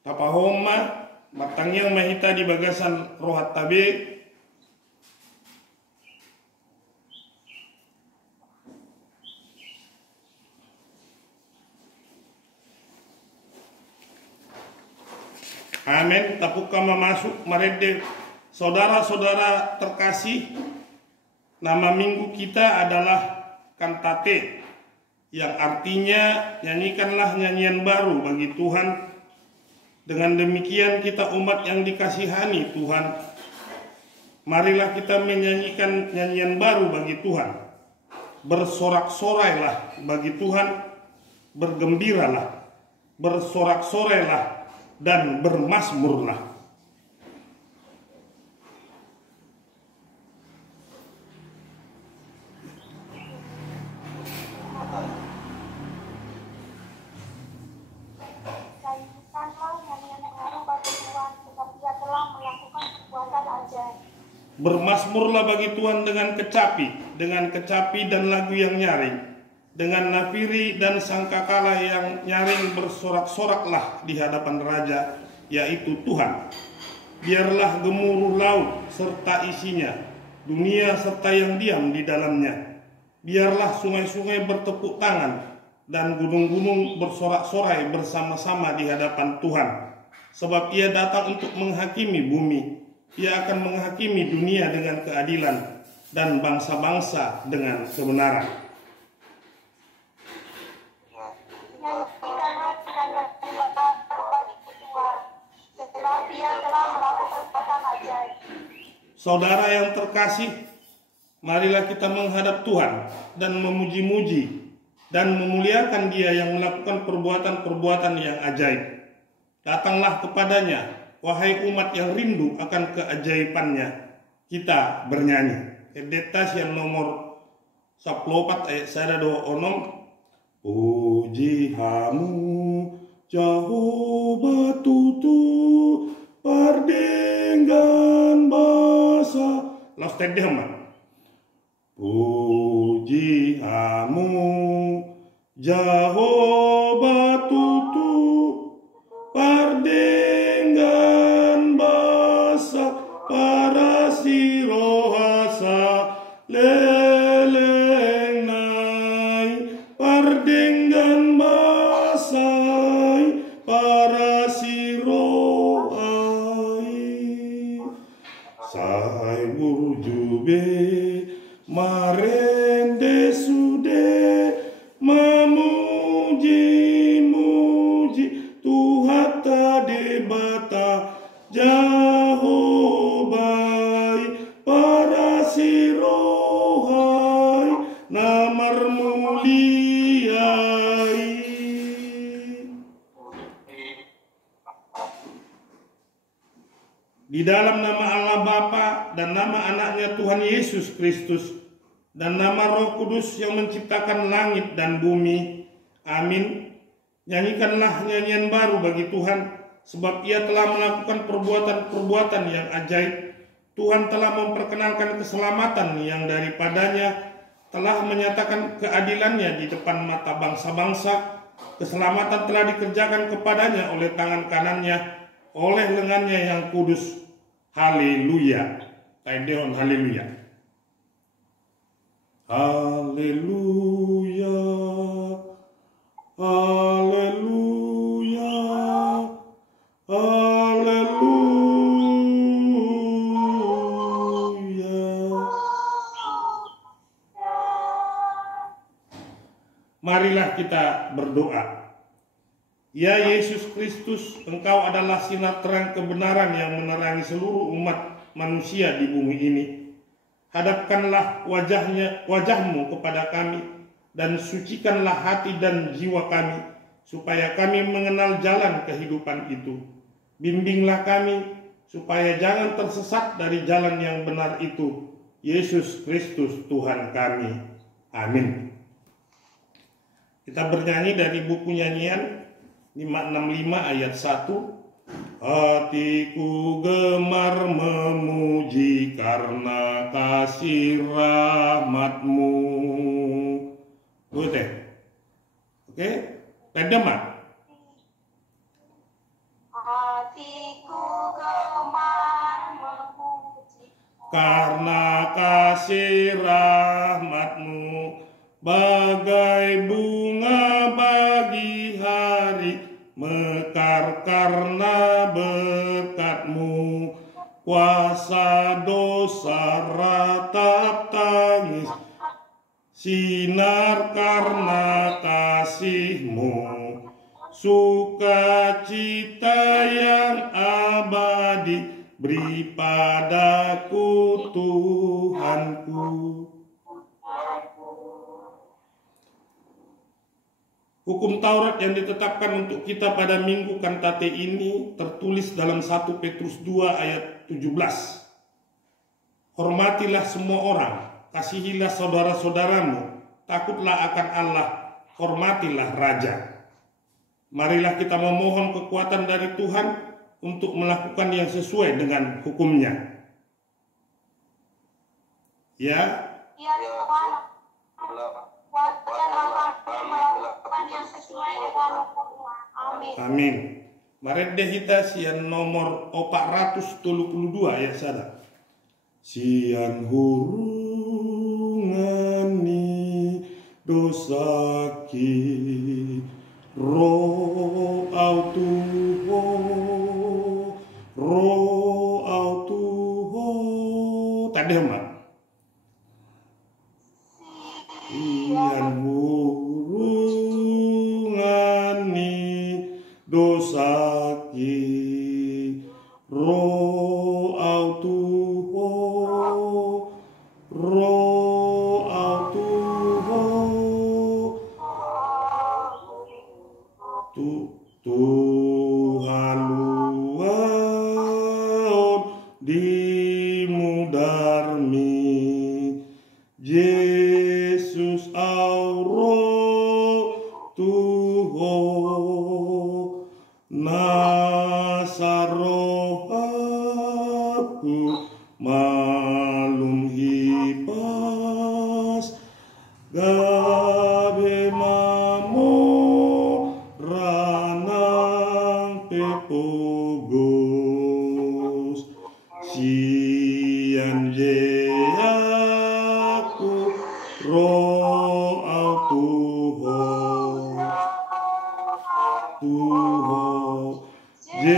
Tapahoma matangnya mahita di bagasan rohat tabe. Amin. Tapukama masuk marede saudara-saudara terkasih. Nama minggu kita adalah kantate, yang artinya nyanyikanlah nyanyian baru bagi Tuhan. Dengan demikian kita umat yang dikasihani Tuhan, marilah kita menyanyikan nyanyian baru bagi Tuhan. Bersorak-sorailah bagi Tuhan, bergembiralah, bersorak-sorailah, dan bermazmurlah. Bermazmurlah bagi Tuhan dengan kecapi dan lagu yang nyaring, dengan nafiri dan sangkakala yang nyaring. Bersorak-soraklah di hadapan Raja, yaitu Tuhan. Biarlah gemuruh laut serta isinya, dunia serta yang diam di dalamnya. Biarlah sungai-sungai bertepuk tangan dan gunung-gunung bersorak-sorai bersama-sama di hadapan Tuhan. Sebab Ia datang untuk menghakimi bumi. Ia akan menghakimi dunia dengan keadilan dan bangsa-bangsa dengan kebenaran. Saudara yang terkasih, marilah kita menghadap Tuhan dan memuji-muji dan memuliakan Dia yang melakukan perbuatan-perbuatan yang ajaib. Datanglah kepadanya, wahai umat yang rindu akan keajaibannya. Kita bernyanyi. Edetas yang nomor 14 ayat 126. Puji hamu Jehovah tutu pardenggan basa. Los tedema. Puji hamu Jehovah tutu pardenggan basa para sirohasa leleng nai pardenggan basai para sirohai sai burjube marende sude mamuji-muji Tuhan debata Jehovah para sirohai namar muliai. Di dalam nama Allah Bapa dan nama anaknya Tuhan Yesus Kristus dan nama Roh Kudus yang menciptakan langit dan bumi. Amin. Nyanyikanlah nyanyian baru bagi Tuhan, sebab Ia telah melakukan perbuatan-perbuatan yang ajaib. Tuhan telah memperkenalkan keselamatan yang daripadanya, telah menyatakan keadilannya di depan mata bangsa-bangsa. Keselamatan telah dikerjakan kepadanya oleh tangan kanannya, oleh lengannya yang kudus. Haleluya. Taideon haleluya. Haleluya. Haleluya. Haleluya. Marilah kita berdoa. Ya Yesus Kristus, Engkau adalah sinar terang kebenaran yang menerangi seluruh umat manusia di bumi ini. Hadapkanlah wajahmu kepada kami, dan sucikanlah hati dan jiwa kami, supaya kami mengenal jalan kehidupan itu. Bimbinglah kami, supaya jangan tersesat dari jalan yang benar itu. Yesus Kristus Tuhan kami. Amin. Kita bernyanyi dari buku nyanyian 565 ayat 1. Hatiku gemar memuji karena kasih rahmat-Mu. Oke? Pedema. karena kasih rahmat-Mu bagai bunga pagi hari, mekar karena berkat-Mu. Kuasa dosa ratap tangis, sinar karena kasih-Mu. Sukacita yang abadi beri padaku Tuhanku. Hukum Taurat yang ditetapkan untuk kita pada minggu kantate ini tertulis dalam 1 Petrus 2 ayat 17. Hormatilah semua orang, kasihilah saudara-saudaramu, takutlah akan Allah, hormatilah raja. Marilah kita memohon kekuatan dari Tuhan untuk melakukan yang sesuai dengan hukumnya. Ya. Ya Tuhan, kuatkanlah kami melakukan yang sesuai dengan hukum-Mu. Amin. Amin. Mari kita sian nomor 432 ya sada. Sian hurungani dosaki ro autuho tadi Mbak. Sian hurungani dosaki ro autuho Tuhan luar dimudarmi Yesus auro Tuho nasarohaku malum hipas gabe mamo ranang pepogos sian jeaku ro autuho je.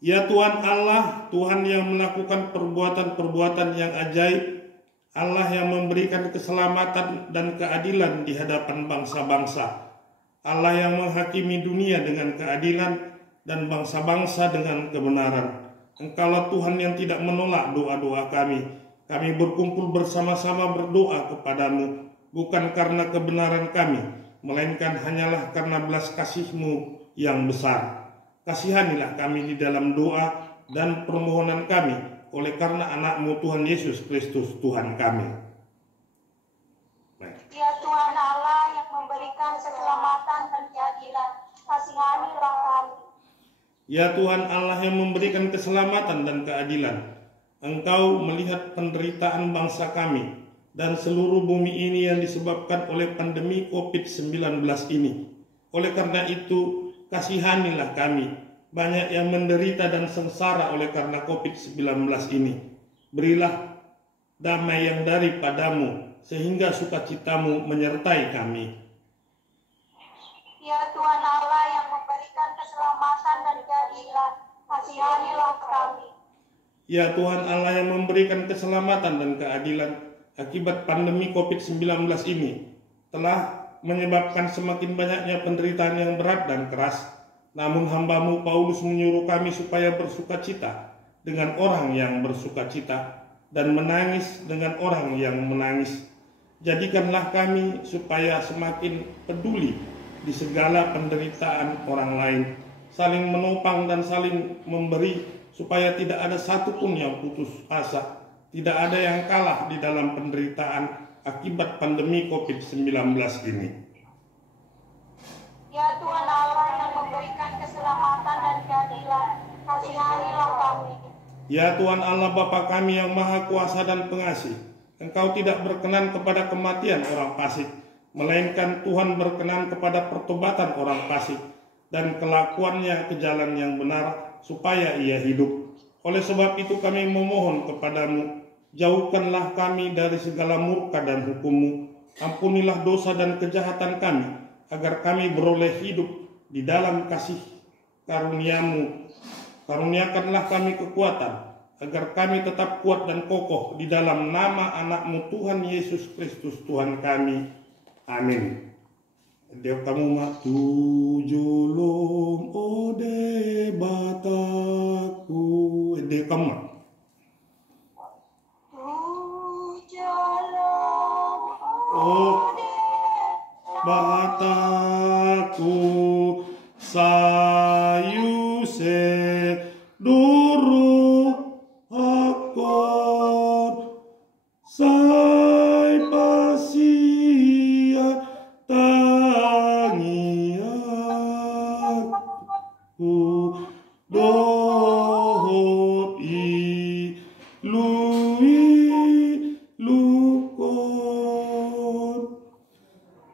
Ya Tuhan Allah, Tuhan yang melakukan perbuatan-perbuatan yang ajaib, Allah yang memberikan keselamatan dan keadilan di hadapan bangsa-bangsa, Allah yang menghakimi dunia dengan keadilan dan bangsa-bangsa dengan kebenaran. Engkaulah Tuhan yang tidak menolak doa-doa kami. Kami berkumpul bersama-sama berdoa kepadamu, bukan karena kebenaran kami, melainkan hanyalah karena belas kasih-Mu yang besar. Kasihanilah kami di dalam doa dan permohonan kami oleh karena anak-Mu Tuhan Yesus Kristus Tuhan kami. Ya Tuhan Allah yang memberikan keselamatan dan keadilan, kasihanilah kami. Ya Tuhan Allah yang memberikan keselamatan dan keadilan, Engkau melihat penderitaan bangsa kami dan seluruh bumi ini yang disebabkan oleh pandemi COVID-19 ini. Oleh karena itu, kasihanilah kami, banyak yang menderita dan sengsara oleh karena COVID-19 ini. Berilah damai yang daripadamu, sehingga sukacitamu menyertai kami. Ya Tuhan Allah yang memberikan keselamatan dan keadilan, kasihanilah kami. Ya Tuhan Allah yang memberikan keselamatan dan keadilan, akibat pandemi COVID-19 ini telah menyebabkan semakin banyaknya penderitaan yang berat dan keras. Namun hamba-Mu Paulus menyuruh kami supaya bersukacita dengan orang yang bersukacita dan menangis dengan orang yang menangis. Jadikanlah kami supaya semakin peduli di segala penderitaan orang lain, saling menopang dan saling memberi, supaya tidak ada satupun yang putus asa, tidak ada yang kalah di dalam penderitaan akibat pandemi COVID-19 ini. Ya Tuhan Allah yang memberikan keselamatan dan keadilan, kasihanilah kami. Ya Tuhan Allah Bapa kami yang Maha Kuasa dan Pengasih, Engkau tidak berkenan kepada kematian orang fasik, melainkan Tuhan berkenan kepada pertobatan orang fasik dan kelakuannya ke jalan yang benar supaya ia hidup. Oleh sebab itu kami memohon kepadamu, jauhkanlah kami dari segala murka dan hukum-Mu. Ampunilah dosa dan kejahatan kami, agar kami beroleh hidup di dalam kasih karunia-Mu. Karuniakanlah kami kekuatan, agar kami tetap kuat dan kokoh di dalam nama anak-Mu Tuhan Yesus Kristus Tuhan kami. Amin. Deo kamu matu julum ode bataku. Deo kamu. Oh bataku sayu se duru akon sai pasia tangi aku dohot i lui lukon.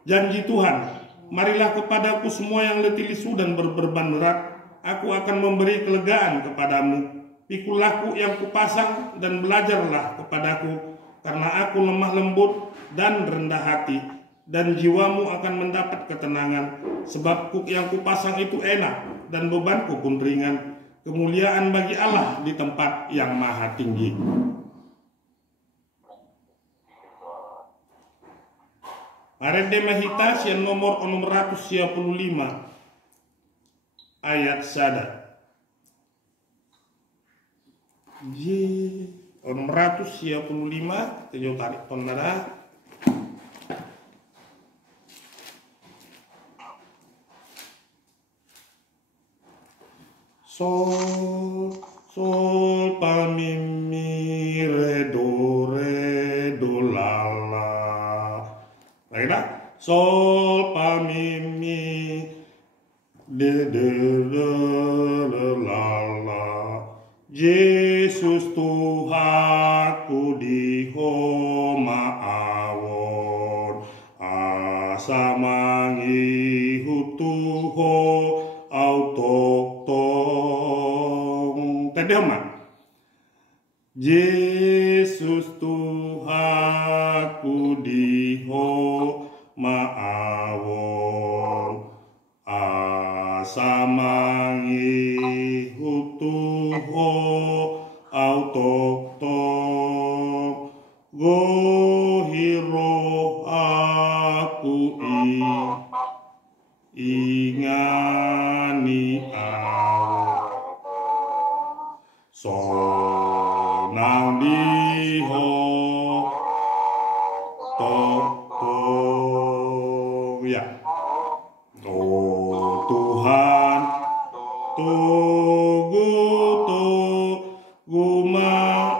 Janji Tuhan, marilah kepadaku semua yang letih lesu dan berbeban berat, aku akan memberi kelegaan kepadamu. Pikullah yang kupasang dan belajarlah kepadaku, karena aku lemah lembut dan rendah hati, dan jiwamu akan mendapat ketenangan. Sebab kuk yang kupasang itu enak, dan bebanku pun ringan. Kemuliaan bagi Allah di tempat yang maha tinggi. Arede Mahita sian nomor 655 ayat sada. J 655 tejo tarik tonara. Sol sol pa mi mi re do lala. Baiklah, sol pa mi mi de la la. Yesus Tuhanku di homa awon, asamangi hutuho autoktong. Tadi oma. Yesus Tuhanku di maawon asamangi hutuho autoktong gohiro aku ingani awon sonang diho ya. Oh Tuhan, tugu maaf.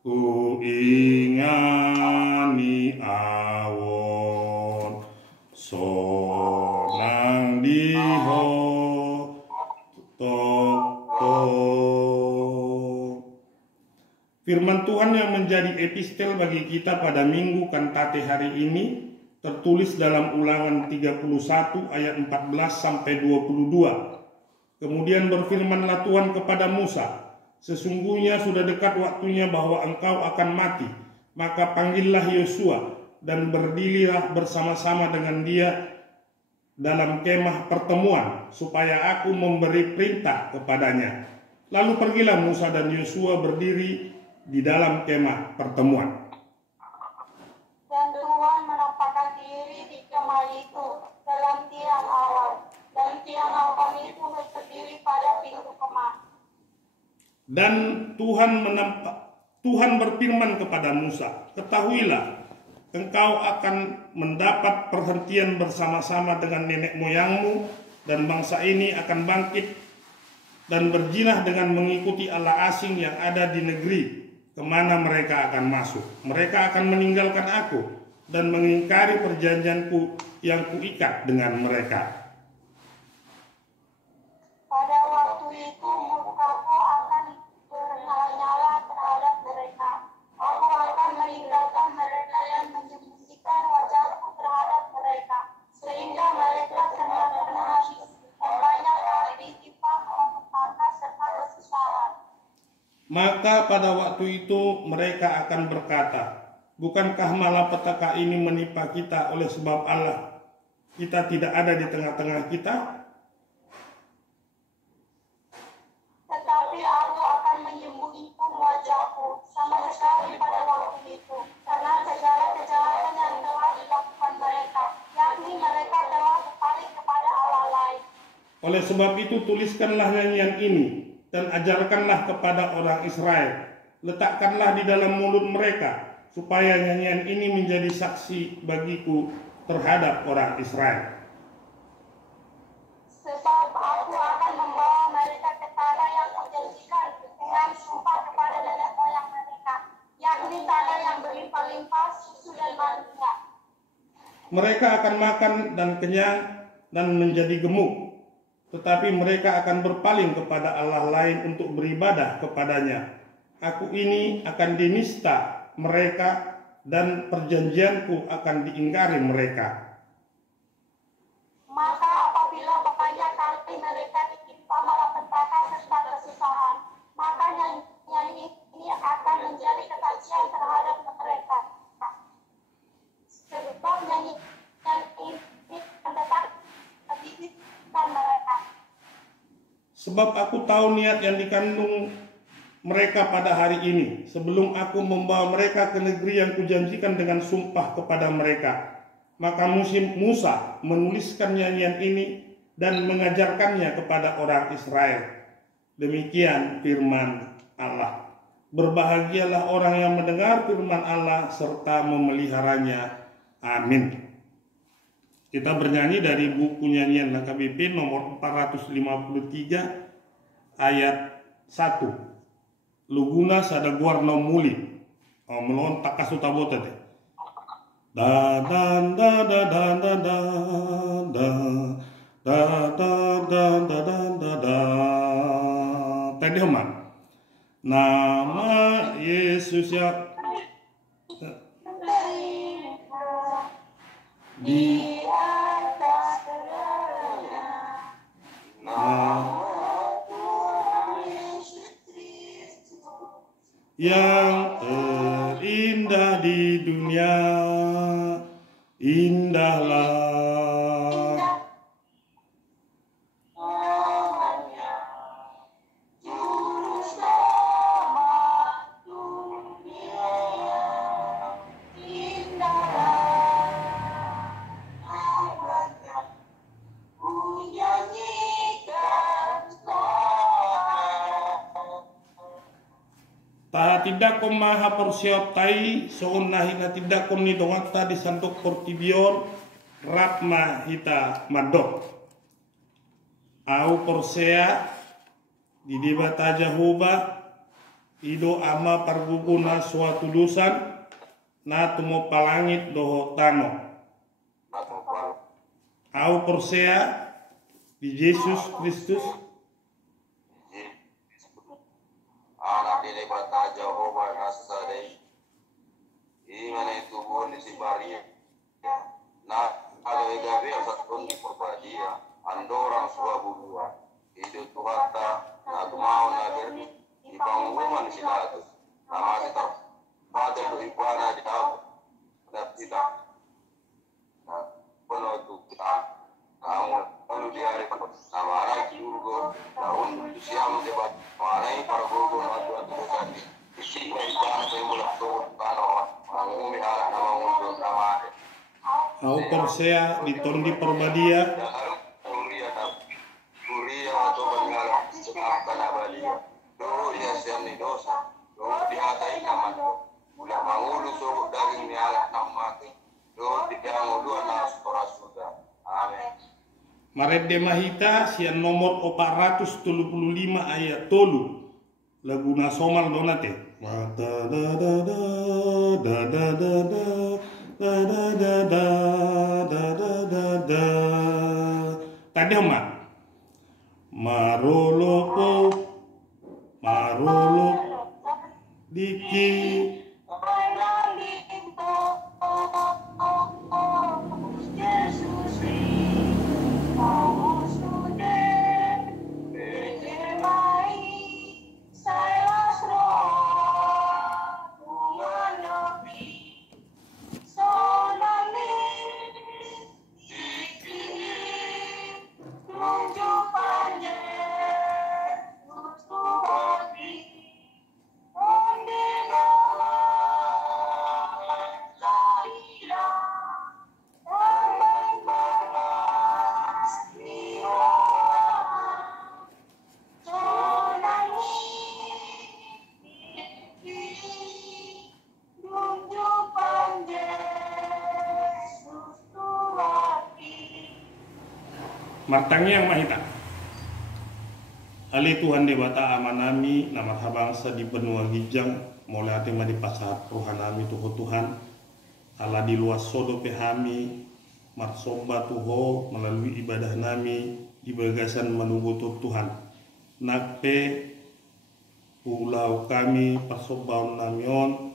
Ku ingani awon, sonang diho Firman Tuhan yang menjadi epistel bagi kita pada Minggu Kantate hari ini tertulis dalam Ulangan 31 ayat 14 sampai 22. Kemudian berfirmanlah Tuhan kepada Musa, sesungguhnya sudah dekat waktunya bahwa engkau akan mati, maka panggillah Yosua dan berdirilah bersama-sama dengan dia dalam kemah pertemuan, supaya aku memberi perintah kepadanya. Lalu pergilah Musa dan Yosua berdiri di dalam kemah pertemuan. Dan Tuhan menampakkan diri di kemah itu dalam tiang awan, dan tiang awan itu berdiri pada pintu kemah. Dan Tuhan berfirman kepada Musa, ketahuilah, engkau akan mendapat perhentian bersama-sama dengan nenek moyangmu, dan bangsa ini akan bangkit dan berjinah dengan mengikuti Allah asing yang ada di negeri kemana mereka akan masuk. Mereka akan meninggalkan aku dan mengingkari perjanjianku yang kuikat dengan mereka. Maka pada waktu itu mereka akan berkata, bukankah malapetaka ini menimpa kita oleh sebab Allah kita tidak ada di tengah-tengah kita? Tetapi aku akan menyembunyikan wajahku sama sekali pada waktu itu, karena segala kejahatan yang telah dilakukan mereka, yakni mereka telah berpaling kepada Allah lain. Oleh sebab itu tuliskanlah nyanyian ini dan ajarkanlah kepada orang Israel. Letakkanlah di dalam mulut mereka, supaya nyanyian ini menjadi saksi bagiku terhadap orang Israel. Sebab aku akan membawa mereka ke tanah yang kujanjikan dengan sumpah kepada nenek moyang mereka, yakni tanah yang berlimpah-limpah susu dan manisnya. Mereka akan makan dan kenyang dan menjadi gemuk, tetapi mereka akan berpaling kepada Allah lain untuk beribadah kepadanya. Aku ini akan dinista mereka dan perjanjianku akan diingkari mereka. Maka apabila banyak kali mereka ditimpa malapetaka serta kesusahan, maka nyanyian ini akan menjadi kesaksian terhadap mereka. Sebab nyanyian ini akan tetap dibiskan mereka. Sebab aku tahu niat yang dikandung mereka pada hari ini, sebelum aku membawa mereka ke negeri yang kujanjikan dengan sumpah kepada mereka. Maka Musa menuliskan nyanyian ini dan mengajarkannya kepada orang Israel. Demikian firman Allah. Berbahagialah orang yang mendengar firman Allah serta memeliharanya. Amin. Kita bernyanyi dari buku nyanyian KBP nomor 453 ayat 1. Luguna sada guarna muli. Melon tak kasuta bota te. Da da da da da da da da da da da da da da da. Tadi homan. Nama Yesus ya Di atas segala nama Tuhan Yesus Kristus. yang terindah di dunia, indahlah namanya, Juru Selamat dunia. Indahlah namanya, ku nyanyikan ta tidak kom maha persiap tai soon nahina tidak kom ni dongak ta di santok portibion rapma hita madok au persea di dibata Jehovah ido ama parguguna suatu dusan na tumo palangit doho tano au persea di Yesus Kristus anak dili bata Jehovah nasadai ingane tubuh si baria na alo igabe asatun di perbadia andorang suabulua hidup tuhata na tumau na gerdi di pangumuman silatus nama kita pada do ipana di tau na kita na pono tu kita kamu perlu diari nama anak jurgo tahun siam debat malai para gogo atu kadi isi baiklah saya mulai tu kalau mangumi ala nama untuk nama au persea di tondi perbadia kuria atau bangala akan abalia do ya siani dosa do dihatai nama ulah mangulu so daging ni ala nama mati do tidak ngulu na sudah amin. Maret de Mahita sian nomor 435 ayat tolu lagu nasional donate da da da da da da da da da da da da da da da tadi mak marolo diki Sai lasro martangi yang mahita. Ali Tuhan debata amanami nama bangsa di benua gijang mulai hati di pasahat rohanami tuho Tuhan ala di luas sodo pehami marsoba tuho melalui ibadah nami ibagasan menunggu Tuhan nakpe pulau kami persobaun namion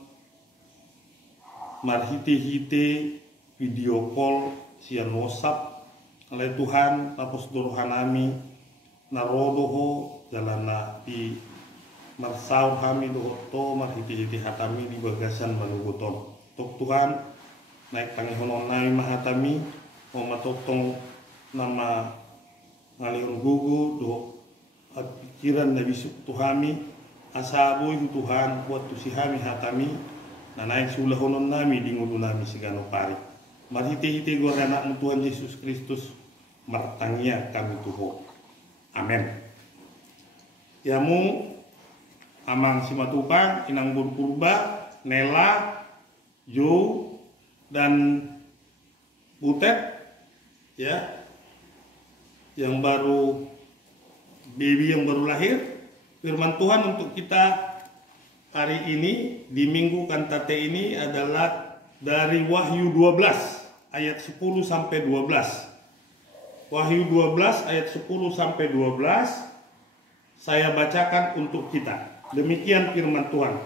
marhite-hite video call sian WhatsApp oleh Tuhan tapos durhanami narodoho jalana di marsaur kami dohoto marhiti-hiti hatami di bagasan manuguton tok Tuhan naik pangihonon nami mahatami o matotong nama ngalion gugu do pikiran na bisuk tuhami asaboy Tuhan buat tusihami hatami na naik sulahonon nami di ngudu nami sigano pari marhiti-hiti gua anak Tuhan Yesus Kristus martangia kami tuho. Amin. Yamu amang simatupang inang purba Nela Jo dan Butet ya yang baru baby yang baru lahir. Firman Tuhan untuk kita hari ini di minggu kantate ini adalah dari Wahyu 12 ayat 10 sampai 12. Wahyu 12 ayat 10 sampai 12 saya bacakan untuk kita. Demikian firman Tuhan.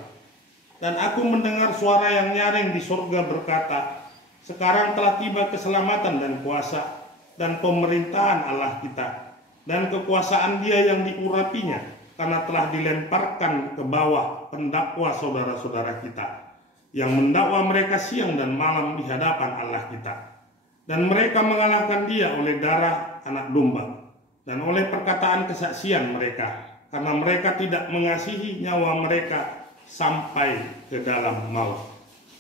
Dan aku mendengar suara yang nyaring di surga berkata, sekarang telah tiba keselamatan dan kuasa dan pemerintahan Allah kita dan kekuasaan Dia yang diurapinya, karena telah dilemparkan ke bawah pendakwa saudara-saudara kita yang mendakwa mereka siang dan malam di hadapan Allah kita. Dan mereka mengalahkan Dia oleh darah anak domba dan oleh perkataan kesaksian mereka, karena mereka tidak mengasihi nyawa mereka sampai ke dalam maut.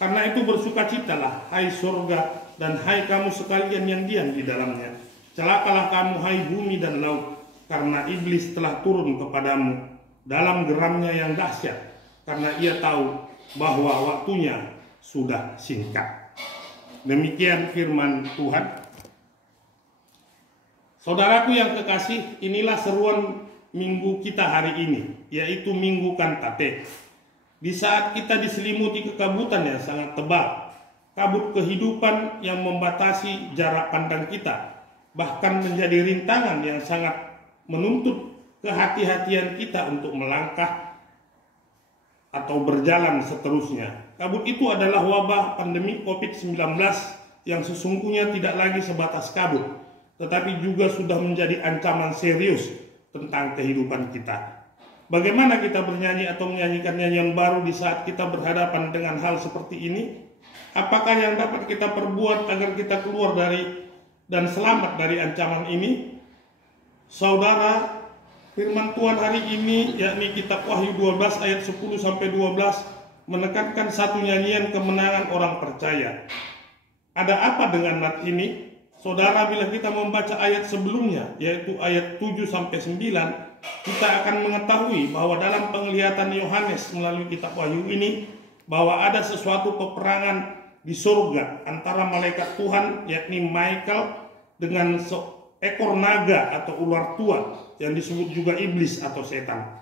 Karena itu bersukacitalah hai surga dan hai kamu sekalian yang diam di dalamnya. Celakalah kamu hai bumi dan laut, karena iblis telah turun kepadamu dalam geramnya yang dahsyat, karena ia tahu bahwa waktunya sudah singkat. Demikian firman Tuhan. Saudaraku yang kekasih, inilah seruan minggu kita hari ini, yaitu Minggu Kantate. Di saat kita diselimuti kekabutan yang sangat tebal, kabut kehidupan yang membatasi jarak pandang kita, bahkan menjadi rintangan yang sangat menuntut kehati-hatian kita untuk melangkah atau berjalan seterusnya. Kabut itu adalah wabah pandemi COVID-19 yang sesungguhnya tidak lagi sebatas kabut, tetapi juga sudah menjadi ancaman serius tentang kehidupan kita. Bagaimana kita bernyanyi atau menyanyikan nyanyian baru di saat kita berhadapan dengan hal seperti ini? Apakah yang dapat kita perbuat agar kita keluar dari dan selamat dari ancaman ini? Saudara, firman Tuhan hari ini yakni kitab Wahyu 12 ayat 10 sampai 12 menekankan satu nyanyian kemenangan orang percaya. Ada apa dengan nat ini? Saudara, bila kita membaca ayat sebelumnya, yaitu ayat 7 sampai 9, kita akan mengetahui bahwa dalam penglihatan Yohanes melalui kitab Wahyu ini, bahwa ada sesuatu peperangan di surga antara malaikat Tuhan, yakni Michael, dengan seekor naga atau ular tua yang disebut juga iblis atau setan.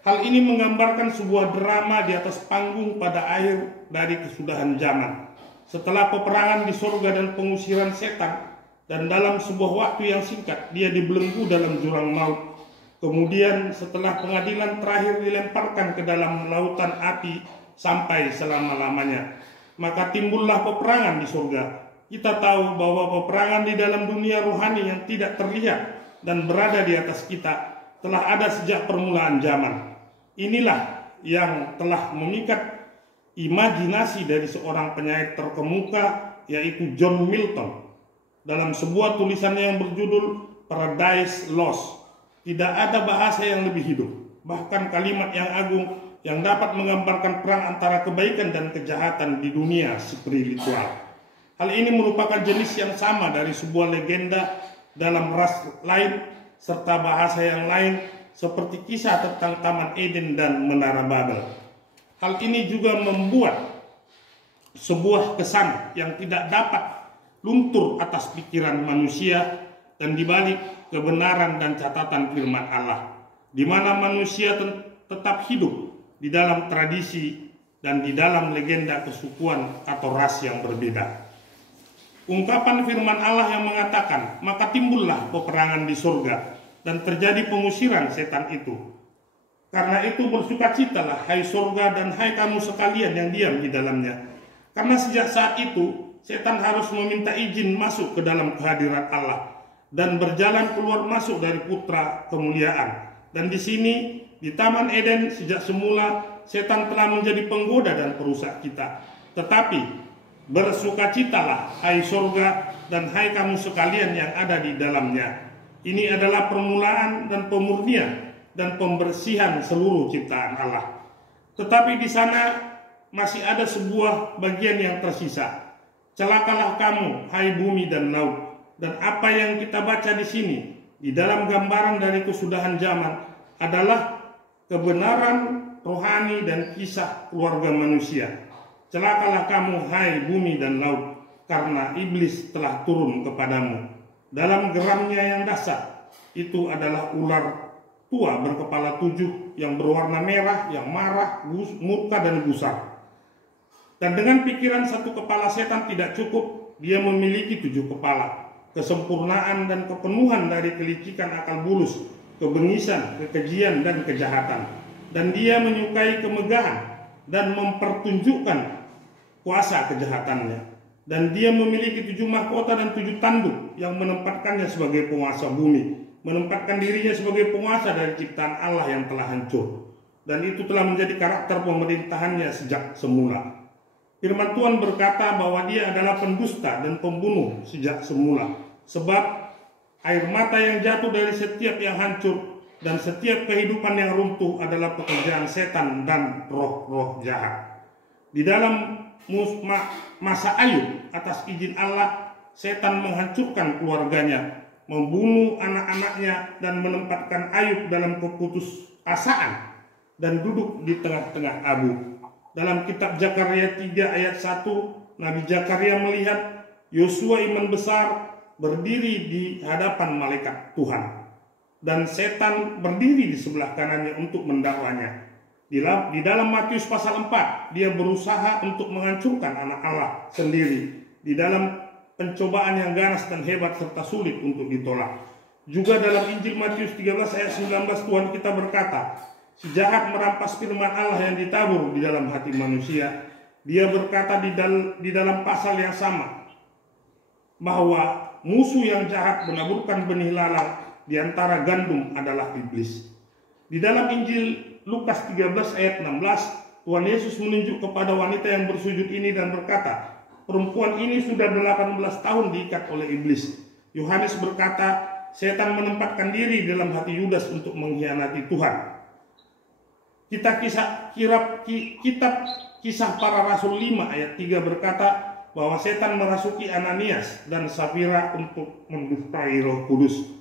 Hal ini menggambarkan sebuah drama di atas panggung pada akhir dari kesudahan zaman. Setelah peperangan di surga dan pengusiran setan, dan dalam sebuah waktu yang singkat dia dibelenggu dalam jurang maut. Kemudian setelah pengadilan terakhir dilemparkan ke dalam lautan api sampai selama-lamanya, maka timbullah peperangan di surga. Kita tahu bahwa peperangan di dalam dunia rohani yang tidak terlihat dan berada di atas kita telah ada sejak permulaan zaman. Inilah yang telah memikat imajinasi dari seorang penyair terkemuka, yaitu John Milton, dalam sebuah tulisannya yang berjudul Paradise Lost. Tidak ada bahasa yang lebih hidup, bahkan kalimat yang agung yang dapat menggambarkan perang antara kebaikan dan kejahatan di dunia spiritual. Hal ini merupakan jenis yang sama dari sebuah legenda dalam ras lain serta bahasa yang lain, seperti kisah tentang Taman Eden dan Menara Babel. Hal ini juga membuat sebuah kesan yang tidak dapat luntur atas pikiran manusia, dan di balik kebenaran dan catatan firman Allah, di mana manusia tetap hidup di dalam tradisi dan di dalam legenda kesukuan atau ras yang berbeda. Ungkapan firman Allah yang mengatakan, maka timbullah peperangan di surga dan terjadi pengusiran setan itu. Karena itu bersukacitalah hai surga dan hai kamu sekalian yang diam di dalamnya. Karena sejak saat itu setan harus meminta izin masuk ke dalam kehadiran Allah dan berjalan keluar masuk dari putra kemuliaan. Dan di sini di Taman Eden sejak semula setan telah menjadi penggoda dan perusak kita. Tetapi bersukacitalah hai surga dan hai kamu sekalian yang ada di dalamnya. Ini adalah permulaan dan pemurnian dan pembersihan seluruh ciptaan Allah. Tetapi di sana masih ada sebuah bagian yang tersisa. Celakalah kamu hai bumi dan laut. Dan apa yang kita baca di sini di dalam gambaran dari kesudahan zaman adalah kebenaran rohani dan kisah keluarga manusia. Celakalah kamu hai bumi dan laut, karena iblis telah turun kepadamu. Dalam geramnya yang dahsyat, itu adalah ular tua berkepala 7 yang berwarna merah, yang marah, murka dan gusar. Dan dengan pikiran satu kepala setan tidak cukup, dia memiliki 7 kepala. Kesempurnaan dan kepenuhan dari kelicikan akal bulus, kebengisan, kekejian dan kejahatan. Dan dia menyukai kemegahan dan mempertunjukkan kuasa kejahatannya. Dan dia memiliki 7 mahkota dan 7 tanduk yang menempatkannya sebagai penguasa bumi, menempatkan dirinya sebagai penguasa dari ciptaan Allah yang telah hancur. Dan itu telah menjadi karakter pemerintahannya sejak semula. Firman Tuhan berkata bahwa dia adalah pendusta dan pembunuh sejak semula. Sebab air mata yang jatuh dari setiap yang hancur dan setiap kehidupan yang runtuh adalah pekerjaan setan dan roh-roh jahat. Di dalam masa Ayub, atas izin Allah, setan menghancurkan keluarganya, membunuh anak-anaknya, dan menempatkan Ayub dalam keputusasaan dan duduk di tengah-tengah abu. Dalam kitab Zakaria 3 ayat 1, Nabi Zakaria melihat Yosua imam besar berdiri di hadapan malaikat Tuhan, dan setan berdiri di sebelah kanannya untuk mendakwanya. Di dalam Matius pasal 4, dia berusaha untuk menghancurkan anak Allah sendiri di dalam pencobaan yang ganas dan hebat serta sulit untuk ditolak. Juga dalam Injil Matius 13 ayat 19, Tuhan kita berkata, si jahat merampas firman Allah yang ditabur di dalam hati manusia. Dia berkata di dalam pasal yang sama bahwa musuh yang jahat menaburkan benih lalang di antara gandum adalah iblis. Di dalam Injil Lukas 13 ayat 16, Tuhan Yesus menunjuk kepada wanita yang bersujud ini dan berkata, perempuan ini sudah 18 tahun diikat oleh iblis. Yohanes berkata, setan menempatkan diri dalam hati Yudas untuk mengkhianati Tuhan. Kitab Kisah Para Rasul 5 ayat 3 berkata bahwa setan merasuki Ananias dan Safira untuk mendustai Roh Kudus.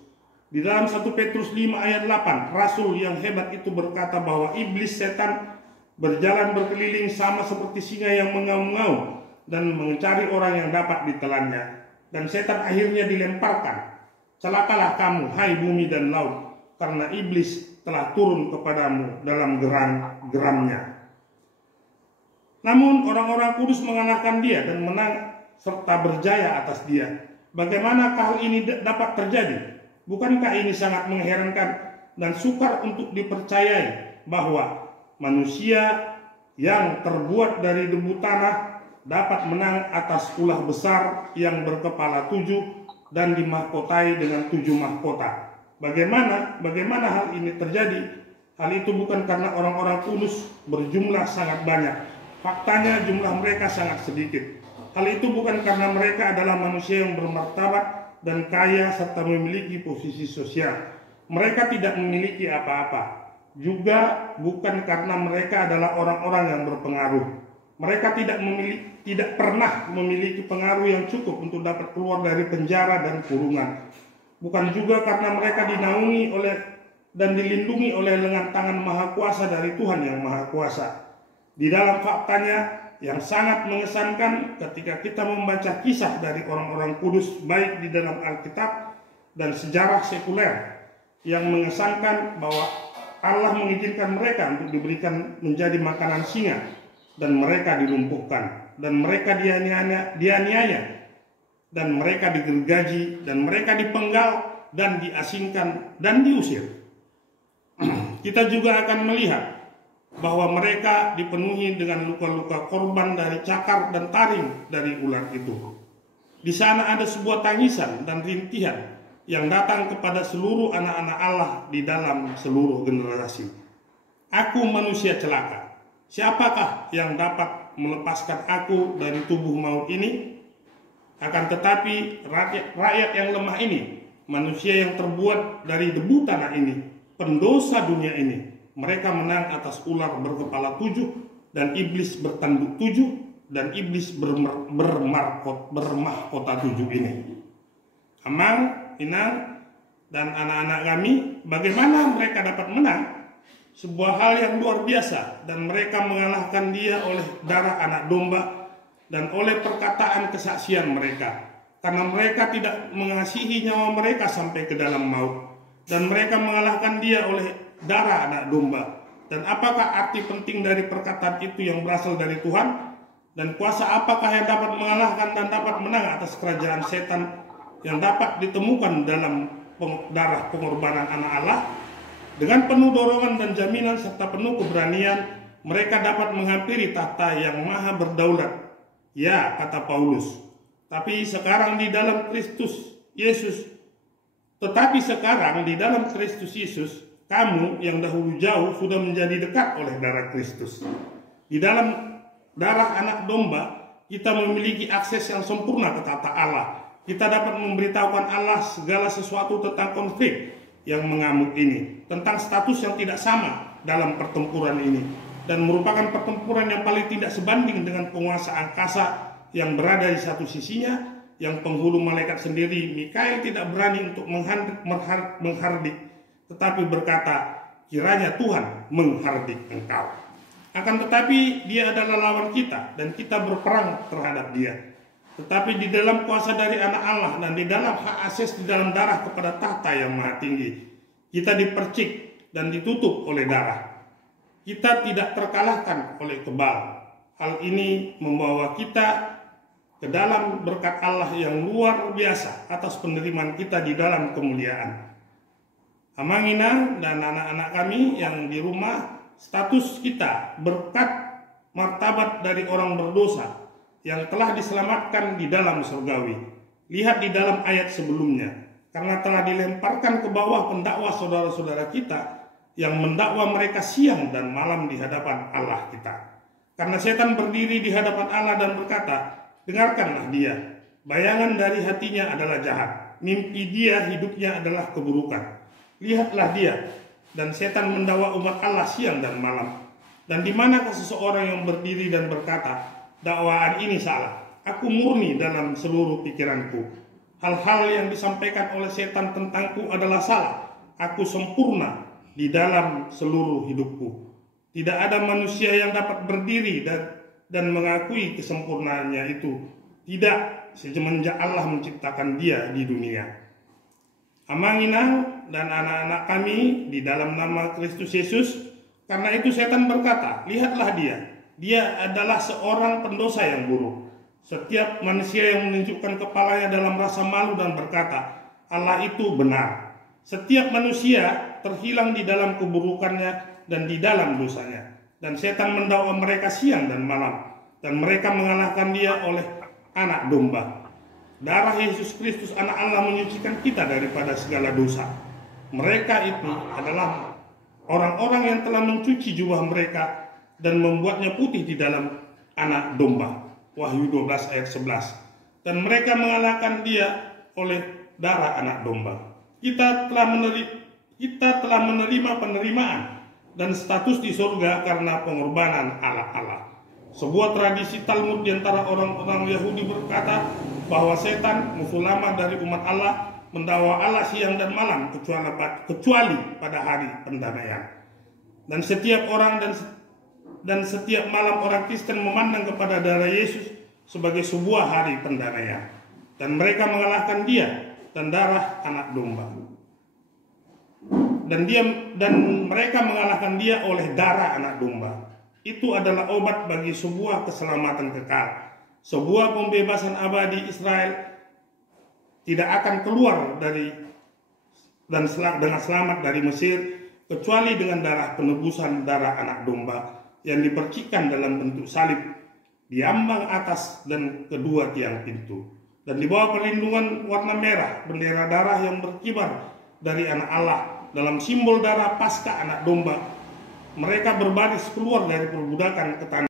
Di dalam 1 Petrus 5 ayat 8, Rasul yang hebat itu berkata bahwa iblis setan berjalan berkeliling sama seperti singa yang mengaum-ngaum dan mencari orang yang dapat ditelannya. Dan setan akhirnya dilemparkan. Celakalah kamu, hai bumi dan laut, karena iblis telah turun kepadamu dalam geramnya. Namun orang-orang kudus mengalahkan dia dan menang serta berjaya atas dia. Bagaimanakah hal ini dapat terjadi? Bukankah ini sangat mengherankan dan sukar untuk dipercayai bahwa manusia yang terbuat dari debu tanah dapat menang atas ulah besar yang berkepala 7 dan dimahkotai dengan 7 mahkota. Bagaimana hal ini terjadi? Hal itu bukan karena orang-orang kudus berjumlah sangat banyak. Faktanya jumlah mereka sangat sedikit. Hal itu bukan karena mereka adalah manusia yang bermartabat dan kaya serta memiliki posisi sosial. Mereka tidak memiliki apa-apa. Juga bukan karena mereka adalah orang-orang yang berpengaruh. Mereka tidak pernah memiliki pengaruh yang cukup untuk dapat keluar dari penjara dan kurungan. Bukan juga karena mereka dinaungi oleh dan dilindungi oleh lengan tangan Maha Kuasa dari Tuhan yang Maha Kuasa. Di dalam faktanya yang sangat mengesankan ketika kita membaca kisah dari orang-orang kudus baik di dalam Alkitab dan sejarah sekuler yang mengesankan bahwa Allah mengizinkan mereka untuk diberikan menjadi makanan singa, dan mereka dilumpuhkan, dan mereka dianiaya, dan mereka digergaji, dan mereka dipenggal, dan diasingkan, dan diusir. Kita juga akan melihat bahwa mereka dipenuhi dengan luka-luka korban dari cakar dan taring dari ular itu. Di sana ada sebuah tangisan dan rintihan yang datang kepada seluruh anak-anak Allah di dalam seluruh generasi. Aku manusia celaka. Siapakah yang dapat melepaskan aku dari tubuh maut ini? Akan tetapi rakyat yang lemah ini, manusia yang terbuat dari debu tanah ini, pendosa dunia ini, mereka menang atas ular berkepala 7 dan iblis bertanduk 7 dan iblis bermahkota 7 ini. Amang, Inang, dan anak-anak kami, bagaimana mereka dapat menang? Sebuah hal yang luar biasa, dan mereka mengalahkan dia oleh darah anak domba dan oleh perkataan kesaksian mereka, karena mereka tidak mengasihi nyawa mereka sampai ke dalam maut, dan mereka mengalahkan dia oleh darah anak domba. Dan apakah arti penting dari perkataan itu yang berasal dari Tuhan? Dan kuasa apakah yang dapat mengalahkan dan dapat menang atas kerajaan setan yang dapat ditemukan dalam darah pengorbanan anak Allah? Dengan penuh dorongan dan jaminan serta penuh keberanian, mereka dapat menghampiri tahta yang maha berdaulat. Ya, kata Paulus, tetapi sekarang di dalam Kristus Yesus, kamu yang dahulu jauh sudah menjadi dekat oleh darah Kristus. Di dalam darah anak domba, kita memiliki akses yang sempurna ke tahta Allah. Kita dapat memberitahukan Allah segala sesuatu tentang konflik yang mengamuk ini, tentang status yang tidak sama dalam pertempuran ini, dan merupakan pertempuran yang paling tidak sebanding dengan penguasa angkasa yang berada di satu sisinya, yang penghulu malaikat sendiri, Mikael, tidak berani untuk menghardik, tetapi berkata, kiranya Tuhan menghardik engkau. Akan tetapi dia adalah lawan kita, dan kita berperang terhadap dia. Tetapi di dalam kuasa dari anak Allah dan di dalam hak akses di dalam darah kepada tahta yang maha tinggi, kita dipercik dan ditutup oleh darah. Kita tidak terkalahkan oleh kebal. Hal ini membawa kita ke dalam berkat Allah yang luar biasa atas penerimaan kita di dalam kemuliaan. Amanginang dan anak-anak kami yang di rumah, status kita berkat martabat dari orang berdosa yang telah diselamatkan di dalam surgawi. Lihat di dalam ayat sebelumnya, karena telah dilemparkan ke bawah pendakwa saudara-saudara kita yang mendakwa mereka siang dan malam di hadapan Allah kita. Karena setan berdiri di hadapan Allah dan berkata, dengarkanlah dia, bayangan dari hatinya adalah jahat, mimpi dia hidupnya adalah keburukan. Lihatlah dia, dan setan mendakwa umat Allah siang dan malam. Dan di manakah seseorang yang berdiri dan berkata, dakwaan ini salah, aku murni dalam seluruh pikiranku. Hal-hal yang disampaikan oleh setan tentangku adalah salah, aku sempurna di dalam seluruh hidupku. Tidak ada manusia yang dapat berdiri dan mengakui kesempurnaannya itu. Tidak, semenjak Allah menciptakan dia di dunia. Amanginang dan anak-anak kami di dalam nama Kristus Yesus, karena itu setan berkata, lihatlah dia adalah seorang pendosa yang buruk. Setiap manusia yang menunjukkan kepalanya dalam rasa malu dan berkata, Allah itu benar. Setiap manusia terhilang di dalam keburukannya dan di dalam dosanya. Dan setan mendakwa mereka siang dan malam. Dan mereka mengalahkan dia oleh anak domba. Darah Yesus Kristus anak Allah menyucikan kita daripada segala dosa. Mereka itu adalah orang-orang yang telah mencuci jubah mereka dan membuatnya putih di dalam anak domba. Wahyu 12 ayat 11. Dan mereka mengalahkan dia oleh darah anak domba. Kita telah menerima penerimaan dan status di surga karena pengorbanan Allah. Sebuah tradisi Talmud di antara orang-orang Yahudi berkata bahwa setan, musuh lama dari umat Allah, mendakwa Allah siang dan malam kecuali pada hari pendamaian. Dan setiap malam orang Kristen memandang kepada darah Yesus sebagai sebuah hari pendamaian. Dan mereka mengalahkan dia dan darah anak domba. Dan mereka mengalahkan dia oleh darah anak domba. Itu adalah obat bagi sebuah keselamatan kekal. Sebuah pembebasan abadi Israel tidak akan keluar dengan selamat dari Mesir kecuali dengan darah penebusan, darah anak domba yang dipercikan dalam bentuk salib di ambang atas dan kedua tiang pintu. Dan di bawah perlindungan warna merah, bendera darah yang berkibar dari anak Allah dalam simbol darah Paskah anak domba, mereka berbaris keluar dari perbudakan ke tanah